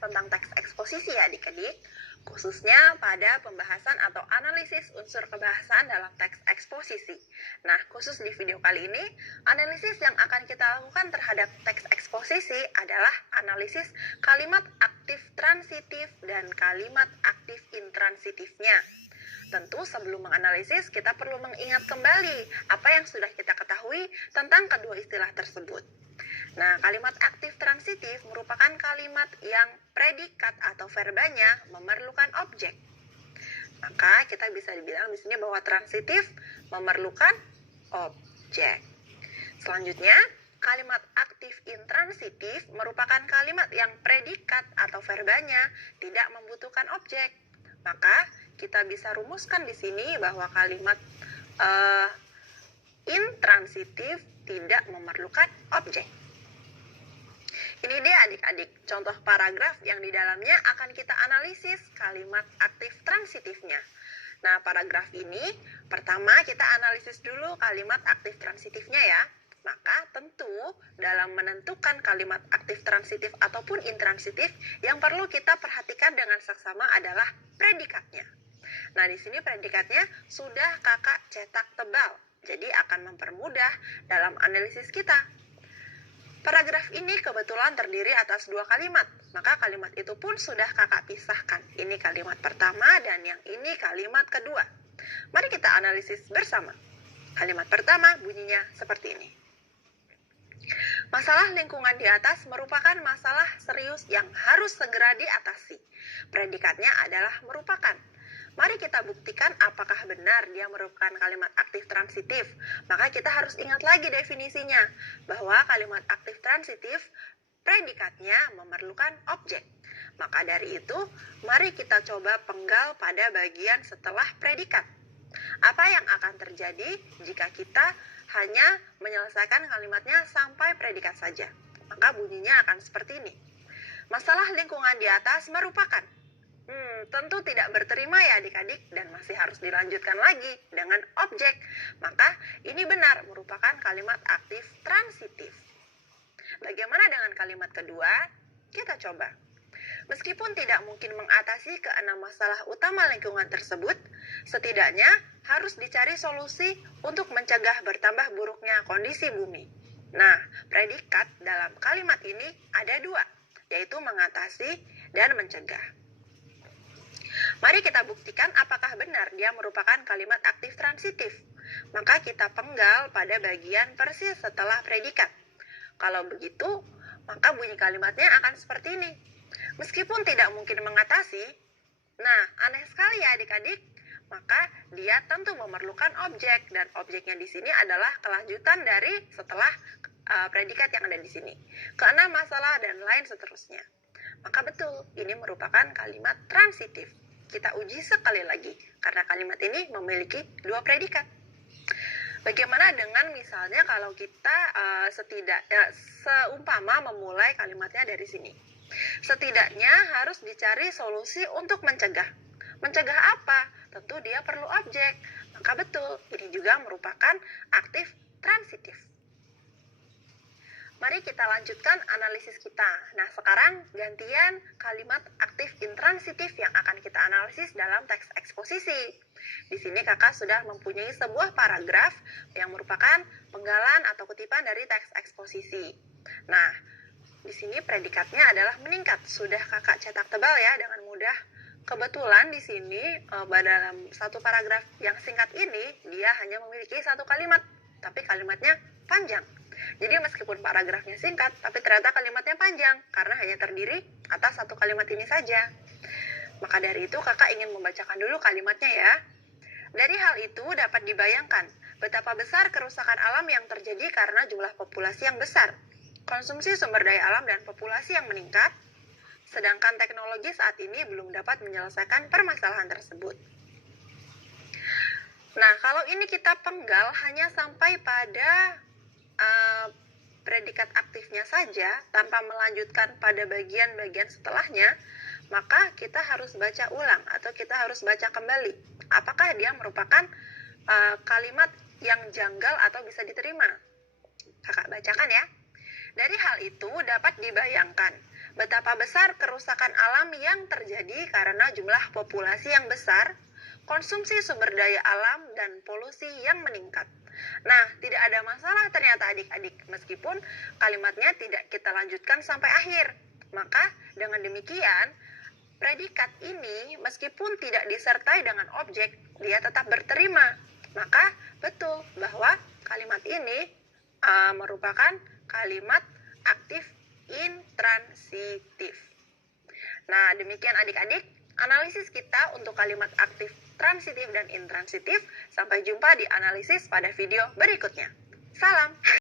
tentang teks eksposisi ya adik-adik, khususnya pada pembahasan atau analisis unsur kebahasan dalam teks eksposisi. Nah, khusus di video kali ini, analisis yang akan kita lakukan terhadap teks eksposisi adalah analisis kalimat aktif transitif dan kalimat aktif intransitifnya. Tentu sebelum menganalisis, kita perlu mengingat kembali apa yang sudah kita ketahui tentang kedua istilah tersebut. Nah, kalimat aktif transitif merupakan kalimat yang predikat atau verbanya memerlukan objek. Maka kita bisa dibilang di sini bahwa transitif memerlukan objek. Selanjutnya, kalimat aktif intransitif merupakan kalimat yang predikat atau verbanya tidak membutuhkan objek. Maka kita bisa rumuskan di sini bahwa kalimat intransitif tidak memerlukan objek. Ini dia adik-adik contoh paragraf yang di dalamnya akan kita analisis kalimat aktif transitifnya. Nah, paragraf ini pertama kita analisis dulu kalimat aktif transitifnya ya. Maka tentu dalam menentukan kalimat aktif transitif ataupun intransitif yang perlu kita perhatikan dengan seksama adalah predikatnya. Nah, di sini predikatnya sudah kakak cetak tebal, jadi akan mempermudah dalam analisis kita. Paragraf ini kebetulan terdiri atas dua kalimat, maka kalimat itu pun sudah kakak pisahkan. Ini kalimat pertama dan yang ini kalimat kedua. Mari kita analisis bersama. Kalimat pertama bunyinya seperti ini. Masalah lingkungan di atas merupakan masalah serius yang harus segera diatasi. Predikatnya adalah merupakan. Mari kita buktikan apakah benar dia merupakan kalimat aktif transitif. Maka kita harus ingat lagi definisinya, bahwa kalimat aktif transitif predikatnya memerlukan objek. Maka dari itu, mari kita coba penggal pada bagian setelah predikat. Apa yang akan terjadi jika kita hanya menyelesaikan kalimatnya sampai predikat saja? Maka bunyinya akan seperti ini. Masalah lingkungan di atas merupakan. Tentu tidak berterima ya adik-adik dan masih harus dilanjutkan lagi dengan objek. Maka ini benar merupakan kalimat aktif transitif. Bagaimana dengan kalimat kedua? Kita coba. Meskipun tidak mungkin mengatasi keenam masalah utama lingkungan tersebut, setidaknya harus dicari solusi untuk mencegah bertambah buruknya kondisi bumi. Nah, predikat dalam kalimat ini ada dua, yaitu mengatasi dan mencegah. Mari kita buktikan apakah benar dia merupakan kalimat aktif transitif. Maka kita penggal pada bagian persis setelah predikat. Kalau begitu, maka bunyi kalimatnya akan seperti ini. Meskipun tidak mungkin mengatasi, nah aneh sekali ya adik-adik, maka dia tentu memerlukan objek dan objeknya di sini adalah kelanjutan dari setelah predikat yang ada di sini. Keenam masalah dan lain seterusnya. Maka betul, ini merupakan kalimat transitif. Kita uji sekali lagi, karena kalimat ini memiliki dua predikat. Bagaimana dengan misalnya kalau kita seumpama memulai kalimatnya dari sini. Setidaknya harus dicari solusi untuk mencegah. Mencegah apa? Tentu dia perlu objek. Maka betul, ini juga merupakan aktif transitif. Mari kita lanjutkan analisis kita. Nah, sekarang gantian kalimat aktif intransitif yang akan kita analisis dalam teks eksposisi. Di sini kakak sudah mempunyai sebuah paragraf yang merupakan penggalan atau kutipan dari teks eksposisi. Nah, di sini predikatnya adalah meningkat. Sudah kakak cetak tebal ya dengan mudah. Kebetulan di sini dalam satu paragraf yang singkat ini dia hanya memiliki satu kalimat, tapi kalimatnya panjang. Jadi meskipun paragrafnya singkat, tapi ternyata kalimatnya panjang karena hanya terdiri atas satu kalimat ini saja. Maka dari itu kakak ingin membacakan dulu kalimatnya ya. Dari hal itu dapat dibayangkan betapa besar kerusakan alam yang terjadi karena jumlah populasi yang besar, konsumsi sumber daya alam dan populasi yang meningkat, sedangkan teknologi saat ini belum dapat menyelesaikan permasalahan tersebut. Nah, kalau ini kita penggal hanya sampai pada predikat aktifnya saja tanpa melanjutkan pada bagian-bagian setelahnya, maka kita harus baca ulang atau kita harus baca kembali. Apakah dia merupakan kalimat yang janggal atau bisa diterima? Kakak bacakan ya. Dari hal itu dapat dibayangkan Betapa besar kerusakan alam yang terjadi karena jumlah populasi yang besar, konsumsi sumber daya alam, dan polusi yang meningkat. Nah, tidak ada masalah ternyata adik-adik, meskipun kalimatnya tidak kita lanjutkan sampai akhir. Maka, dengan demikian, predikat ini meskipun tidak disertai dengan objek, dia tetap berterima. Maka, betul bahwa kalimat ini merupakan kalimat aktif intransitif. Nah, demikian adik-adik analisis kita untuk kalimat aktif transitif dan intransitif. Sampai jumpa di analisis pada video berikutnya. Salam!